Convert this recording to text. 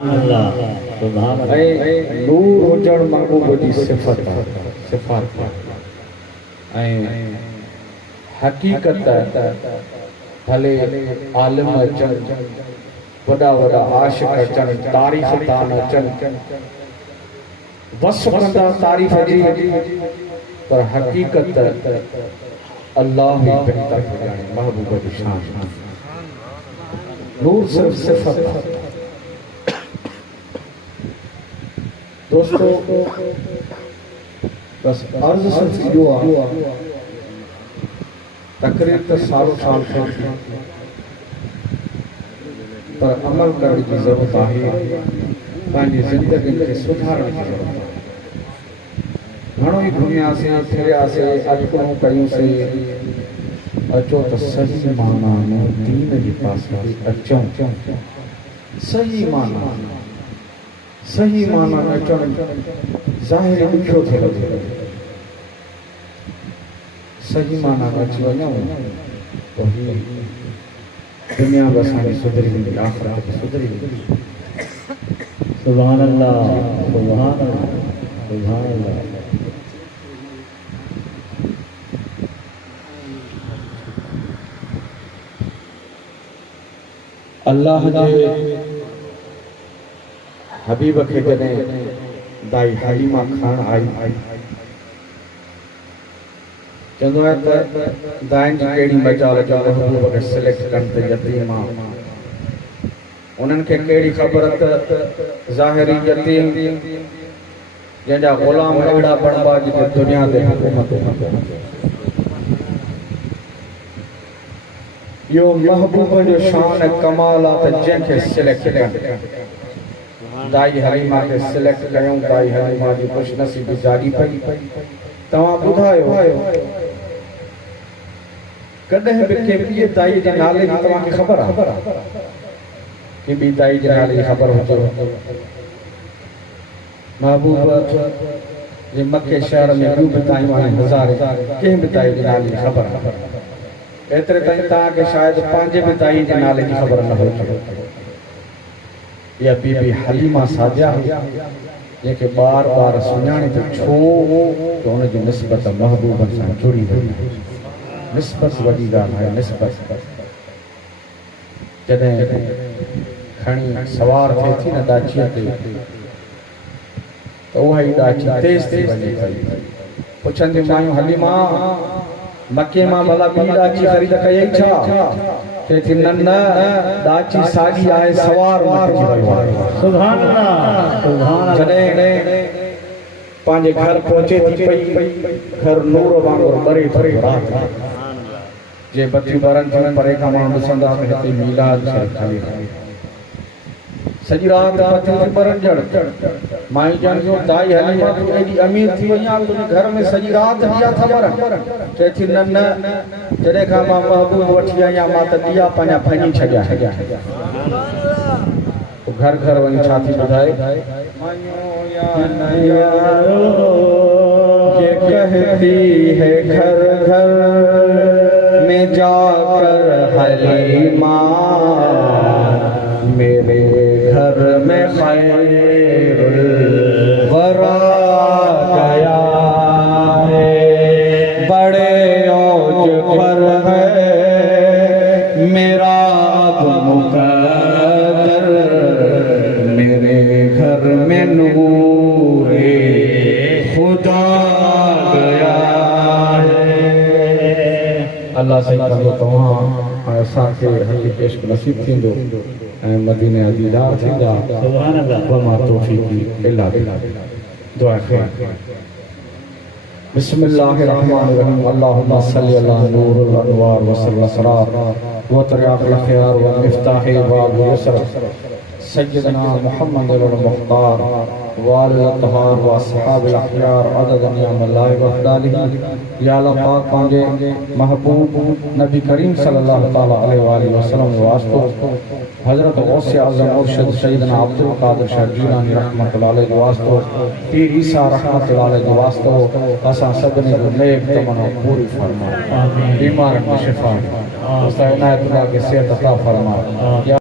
अल्लाह सुभान अल्लाह। नूर हुजण महबूब जी सिफ़त सिफ़ात ऐं हक़ीक़त भले आलिम अचनि वॾा वॾा आशिक़ अचनि तारीफ़ तान अचनि वस्फ़ कंदा तारीफ़ जी पर हक़ीक़त अल्लाह ही बहितर ॼाणे महबूब जी शान। नूर सिर्फ़ सिफ़त। दोस्तों बस अर्ज़ सिर्फ़ इहो आहे तकरीर त सालो साल थिए थी पर अमल करण जी ज़रूरत आहे पंहिंजी ज़िंदगी खे सुधारण जी ज़रूरत आहे। घणो ई घुमियासीं फिरियासीं अटकणूं कयूंसीं अचो त सही माना में दीन जे पासे अचूं। सही माना में अचणु ज़ाहिर ॾुखियो थो लॻे। सही माना में अची वञूं त ही दुनिया बि असांजी सुधरी वेंदी आख़िरत बि सुधरी वेंदी। सुभान अल्लाह सुभान अल्लाह सुभान अल्लाह। अल्लाह जे हबीब खे जॾहिं दाई हलीमा खणण आई चवंदो आहे त दाइन जी कहिड़ी मजाल जो महबूब खे सिलेक्ट कनि त यतीम उन्हनि खे कहिड़ी ख़बर त ज़ाहिरी यतीम जंहिंजा ग़ुलाम अहिड़ा बणबा जेके दुनिया ते हुकूमत न कनि। इहो महबूब जो शान कमाल आहे त जंहिंखे सिलेक्ट कनि। दाई हलीमा खे सिलेक्ट कयूं दाई हलीमा जी ख़ुशनसीबी जागी पई। तव्हां ॿुधायो कॾहिं बि के ॿिए दाई जे नाले जी तव्हांखे ख़बर आहे कि ॿी दाई जे नाले जी ख़बर हुजे? महबूब जे मके शहर में ॿियूं बि दायूं आहिनि हज़ारे कंहिं बि दाई जे नाले जी ख़बर आहे। एतिरे ताईं तव्हांखे शायदि पंहिंजे बि दाई जे नाले जी ख़बर न हुजे। या बीबी हलीमा सादिया जंहिंखे बार बार सुञाणे त छो त हुनजी निस्बत महबूब सां जुड़ी वई। निस्बत वॾी ॻाल्हि आहे। निस्बत जॾहिं खणी सवार थिए थी न ॾाचीअ ते त उहा ई ॾाची तेज़ थी वञे पई। पुछंदियूं मायूं हलीमा मके मां भला ॿी ॾाची ख़रीद कयई छा? चए थी न ॾाची साॻी आहे सवार मटिजी वियो आहे। सुभान अल्लाह सुभान अल्लाह। जॾहिं पंहिंजे घर पहुचे थी पई घर नूर वांगुरु ॿरे थो राति जे बतियूं ॿरनि थियूं परे खां माण्हू ॾिसंदा त हिते मीलाद शरीफ़ खाली आहे। सॼी राति बतियूं थियूं ॿरनि ॼण माई ॼण जो दाई हलीमा तूं एॾी अमीर थी वई आहे तुंहिंजे घर में सॼी राति ॾिया था ॿरनि। चए थी न जॾहिं खां मां महबूब वठी आई आहियां मां त ॾिया पंहिंजा फैनी छॾिया। घर घर वञी छा थी ॿुधाए ये कहती है घर घर में जाकर हलीमा मेरे घर में खैरुल वरा गया है। बड़े औज पर है मेरा अब मुक़द्दर मेरे घर में नूरे खुदा गया है। अल्लाह से कंदो तव्हां असांखे हक़ पेश नसीब थींदो ऐं मदीने जा दीदार थींदा। सुभान अल्लाह। वमा तौफीक़ी इल्ला बिल्लाह। दुआ करियो। बिस्मिल्लाहिर्रहमानिर्रहीम। अल्लाहुम्मा सल्लि अला नूरुल अनवार व सल्ल सलार व तरियाक़ुल ख़ियार व मिफ्ताह बाब यसर सय्यदना मुहम्मद मुख्तार व आलिल तहार व अस्हाबिल अख़यार अदद निअमतिल्लाहि व अफ़दालिही। या अल्लाह पाक पंहिंजे महबूब नबी करीम सल्लल्लाहु तआला अलैहि वसल्लम जो वास्तो हज़रत गौसे आज़म मुर्शिद सैयदना अब्दुल कादिर शाह जीलानी रहमतुल्लाह अलैहि जो वास्तो पीर ईसा रहमतुल्लाह अलैहि जो वास्तो असां सभिनी जो नेक तमन्ना पूरी फरमा। बीमारनि में शिफ़ा उस्ताद इनायतुल्लाह खे सेहत अता फरमा।